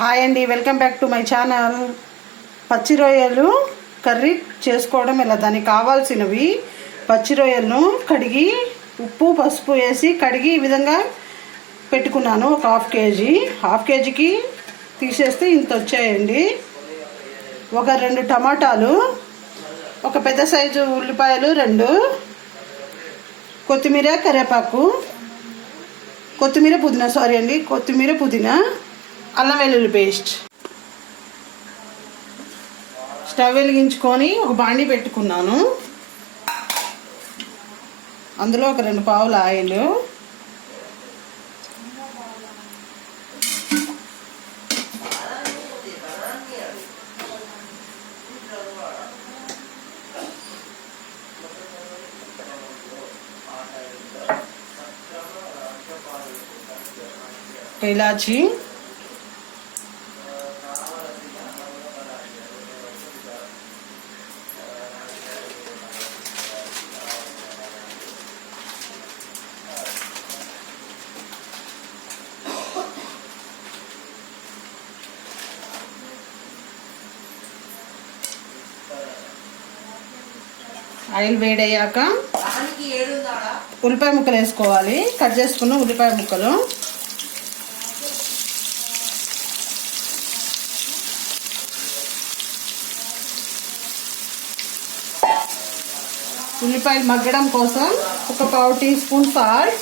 Hi అండి welcome back to my channel. పచ్చి రొయ్యలు కర్రీ చేసుకోవడం ఇలా దానికి కావాల్సినవి పచ్చి రొయ్యలను కడిగి ఉప్పు పసుపు వేసి కడిగి ఈ విధంగా పెట్టుకున్నాను. ఒక హాఫ్ కేజీ. హాఫ్ కేజీకి తీసేస్తే ఇంత వచ్చాయండి. ఒక రెండు టమాటాలు ఒక పెద్ద సైజు ఉల్లిపాయలు రెండు కొత్తిమీర కరివేపాకు కొత్తిమీర పుదీనా సారీ అండి కొత్తిమీర పుదీనా అల్లం వెల్లుల్లి పేస్ట్. స్టవ్ వెలిగించుకొని ఒక బాండి పెట్టుకున్నాను. అందులో ఒక రెండు పావుల ఆయిల్. ఇలాచి. ఆయిల్ వేడయ్యాక ఉల్లిపాయ ముక్కలు వేసుకోవాలి. కట్ చేసుకున్న ఉల్లిపాయ ముక్కలు. ఉల్లిపాయలు మగ్గడం కోసం ఒక పావు టీ స్పూన్ సాల్ట్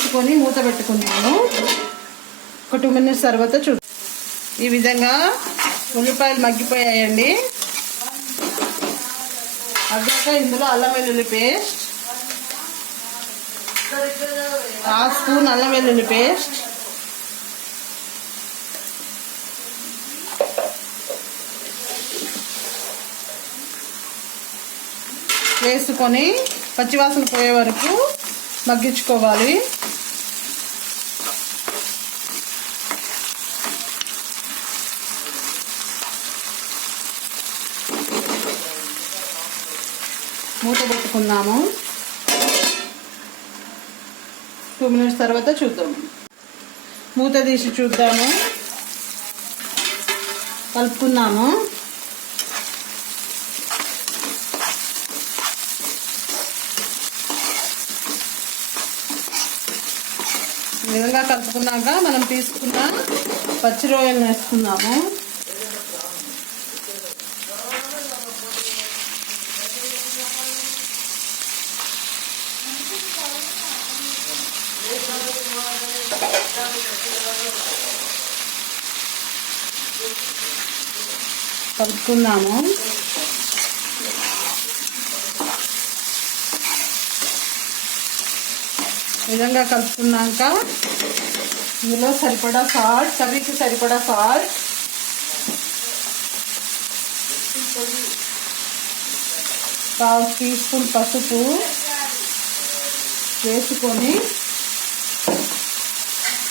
వేసుకొని మూత పెట్టుకున్నాను. ఒక టూ మినిట్స్ తర్వాత చూ ఈ విధంగా ఉల్లిపాయలు మగ్గిపోయాయండి. మగ్గాక ఇందులో అల్లం వెల్లుల్లి పేస్ట్ హాఫ్ స్పూన్ అల్లం వెల్లుల్లి పేస్ట్ వేసుకొని పచ్చివాసన పోయే వరకు మగ్గించుకోవాలి. మూత పెట్టుకున్నాము టూ మినిట్స్ తర్వాత చూద్దాం. మూత తీసి చూద్దాము. కలుపుకున్నాము విధంగా కలుపుకున్నాక మనం తీసుకున్న పచ్చి రొయ్యలు వేసుకున్నాము కలుపుకున్నాము విధంగా కలుపుకున్నాక ఇందులో సరిపడా సాల్ట్ కర్రీకి సరిపడా సాల్ట్. పావు టీ స్పూన్ పసుపు వేసుకొని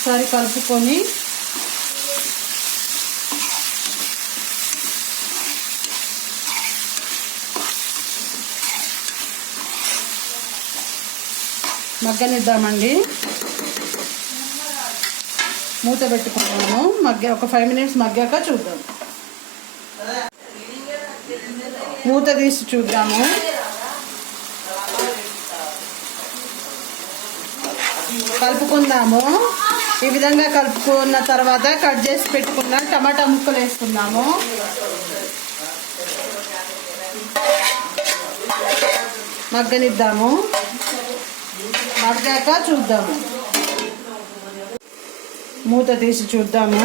సరి కలుపుకొని మగ్గనిద్దామండి. మూత పెట్టుకున్నాము. మగ్గ ఒక ఫైవ్ మినిట్స్ మగ్గాక చూద్దాం. మూత తీసి చూద్దాము. కలుపుకుందాము. ఈ విధంగా కలుపుకున్న తర్వాత కట్ చేసి పెట్టుకున్న టమాటా ముక్కలు వేసుకుందాము. మగ్గనిద్దాము. మగ్గాక చూద్దాము. మూత తీసి చూద్దాము.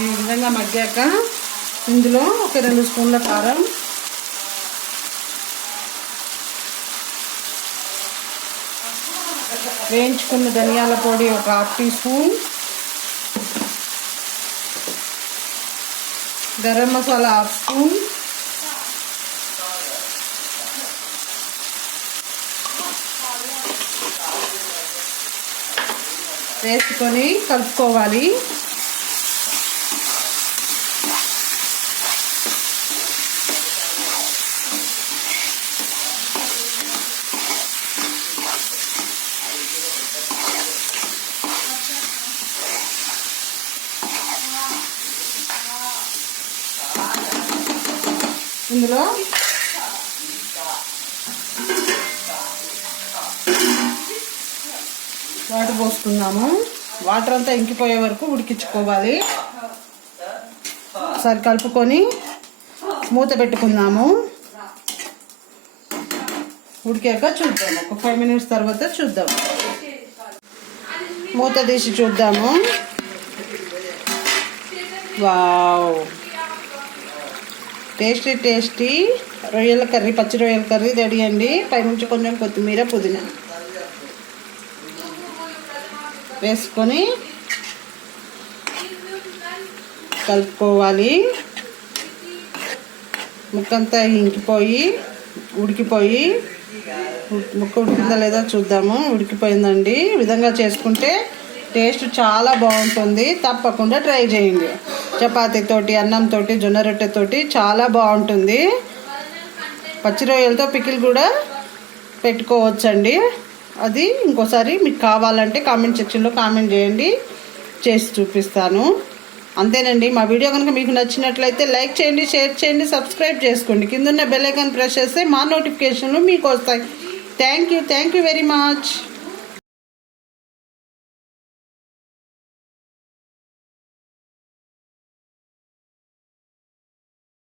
ఈ విధంగా మగ్గాక ఇందులో ఒక రెండు స్పూన్ల కారం. వేయించుకున్న ధనియాల పొడి ఒక half teaspoon. Garam masala half spoon. వేసుకొని కలుపుకోవాలి. ఇందులో వాటర్ పోసుకుందాము వాటర్ అంతా ఇంకిపోయే వరకు ఉడికించుకోవాలి. ఒకసారి కలుపుకొని మూత పెట్టుకుందాము. ఉడికాక చూద్దాము. ఒక ఫైవ్ మినిట్స్ తర్వాత చూద్దాం. మూత తీసి చూద్దాము. వావ్ టేస్టీ టేస్టీ రొయ్యల కర్రీ పచ్చి రొయ్యల కర్రీ రెడీ అండి. పైనుంచి కొంచెం కొత్తిమీర పుదీనా. వేసుకొని కలుపుకోవాలి. ముక్కంతా ఇంకిపోయి ఉడికిపోయి ముక్క ఉడికిందా లేదా చూద్దాము. ఉడికిపోయిందండి. ఈ విధంగా చేసుకుంటే టేస్ట్ చాలా బాగుంటుంది. తప్పకుండా ట్రై చేయండి. చపాతీతోటి అన్నంతో జొన్న రొట్టెతోటి చాలా బాగుంటుంది. పచ్చి రొయ్యలతో పికిల్ కూడా పెట్టుకోవచ్చండి. అది ఇంకోసారి మీకు కావాలంటే కామెంట్ సెక్షన్లో కామెంట్ చేయండి. చేసి చూపిస్తాను. అంతేనండి మా వీడియో కనుక మీకు నచ్చినట్లయితే లైక్ చేయండి షేర్ చేయండి సబ్స్క్రైబ్ చేసుకోండి. కిందన్న బెల్ ఐకాన్ ప్రెస్ చేస్తే మా నోటిఫికేషన్లు మీకు వస్తాయి. Thank you thank you very much.